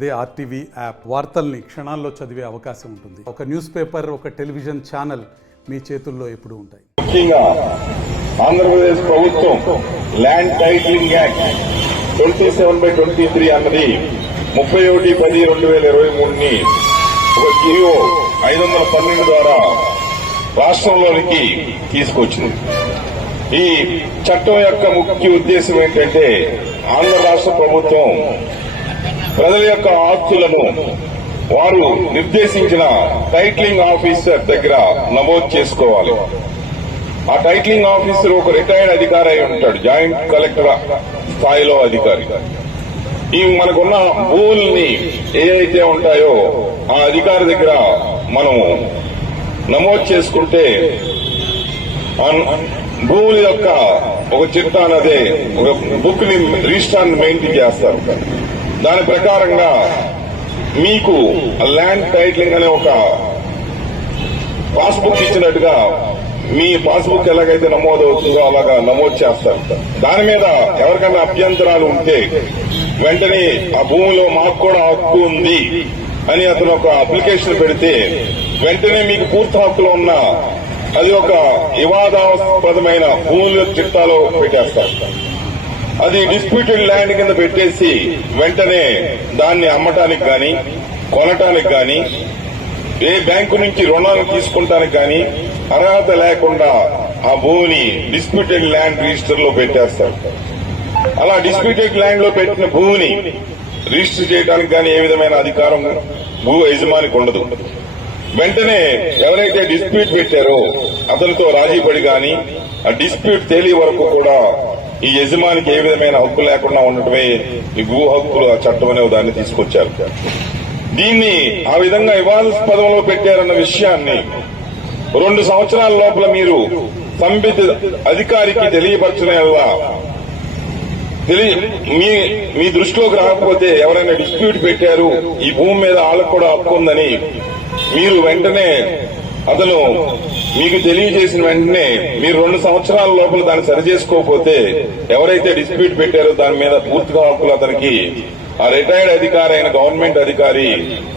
అదే RTV app వార్తల్ని క్షణాల్లో చదివే అవకాశం ఉంటుంది. ఒక న్యూస్ పేపర్, ఒక టెలివిజన్ ఛానల్ మీ చేతుల్లో ఎప్పుడూ ఉంటాయి. ముఖ్యంగా ఆంధ్రప్రదేశ్ ప్రభుత్వం ల్యాండ్ టైటిలింగ్ యాక్ట్ 27/23 అన్నది 31/10/2023ని ఒక జియో 512 ద్వారా రాష్ట్రంలోనికి తీసుకొచ్చింది. ఈ చట్టం యొక్క ముఖ్య ఉద్దేశం ఏంటంటే ఆంధ్ర రాష్ట్ర ప్రభుత్వం ప్రజల యొక్క ఆస్తులను వారు నిర్దేశించిన టైటిలింగ్ ఆఫీసర్ దగ్గర నమోదు చేసుకోవాలి. ఆ టైటిలింగ్ ఆఫీసర్ ఒక రిటైర్డ్ అధికారి అయి ఉంటాడు, జాయింట్ కలెక్టర్ స్థాయిలో అధికారి. ఈ మనకున్న భూముల్ని ఏవైతే ఉంటాయో ఆ అధికారి దగ్గర మనము నమోదు చేసుకుంటే భూముల యొక్క ఒక చిట్టా అన్నదే ఒక బుక్ ని రిజిస్టర్ మెయింటైన్ చేస్తారు. దాని ప్రకారంగా మీకు ల్యాండ్ టైటిలింగ్ అనే ఒక పాస్బుక్ ఇచ్చినట్టుగా మీ పాస్బుక్ ఎలాగైతే నమోదు అవుతుందో అలాగా నమోదు చేస్తారు. దాని మీద ఎవరికైనా అభ్యంతరాలు ఉంటే వెంటనే ఆ భూమిలో మాకు కూడా హక్కు ఉంది అని అతను ఒక అప్లికేషన్ పెడితే వెంటనే మీకు పూర్తి హక్కులో ఉన్న అది ఒక వివాదాస్పదమైన భూముల చిట్టాలో పెట్టేస్తారు. అది డిస్ప్యూటెడ్ ల్యాండ్ కింద పెట్టేసి వెంటనే దాన్ని అమ్మటానికి గాని కొనటానికి గాని ఏ బ్యాంకు నుంచి రుణాలు తీసుకుంటానికి గాని అర్హత లేకుండా ఆ భూమిని డిస్ప్యూటెడ్ ల్యాండ్ రిజిస్టర్ లో పెట్టేస్తారు. అలా డిస్ప్యూటెడ్ ల్యాండ్ లో పెట్టిన భూమిని రిజిస్టర్ చేయడానికి గాని ఏ విధమైన అధికారం భూ యజమానికి ఉండదు. వెంటనే ఎవరైతే డిస్ప్యూట్ పెట్టారో అతనితో రాజీ పడి గాని ఆ డిస్ప్యూట్ తేలి వరకు కూడా ఈ యజమానికి ఏ విధమైన హక్కు లేకుండా ఉండటమే ఈ భూ హక్కుల చట్టం అనే దాన్ని తీసుకొచ్చారు. దీన్ని ఆ విధంగా వివాదాస్పదంలో పెట్టారన్న విషయాన్ని 2 సంవత్సరాల లోపల మీరు సంబంధిత అధికారికి తెలియపరచడం వల్ల మీ దృష్టిలోకి రాకపోతే ఎవరైనా డిస్ప్యూట్ పెట్టారు ఈ భూమి మీద వాళ్ళకు కూడా హక్కు ఉందని మీరు వెంటనే అతను మీకు తెలియజేసిన వెంటనే మీరు 2 సంవత్సరాల లోపల దాన్ని సరిచేసుకోకపోతే ఎవరైతే డిస్ప్యూట్ పెట్టారో దాని మీద పూర్తిగా హక్కులు అతనికి ఆ రిటైర్డ్ అధికారి అయిన గవర్నమెంట్ అధికారి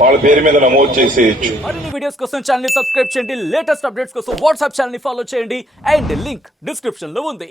వాళ్ళ పేరు మీద నమోదు చేసేయచ్చు. మరిన్ని వీడియోస్ కోసం ఛానల్ ని సబ్స్క్రైబ్ చేయండి. లేటెస్ట్ అప్డేట్స్ కోసం వాట్సాప్ ఛానల్ ని ఫాలో చేయండి. అండ్ లింక్ డిస్క్రిప్షన్ లో ఉంది.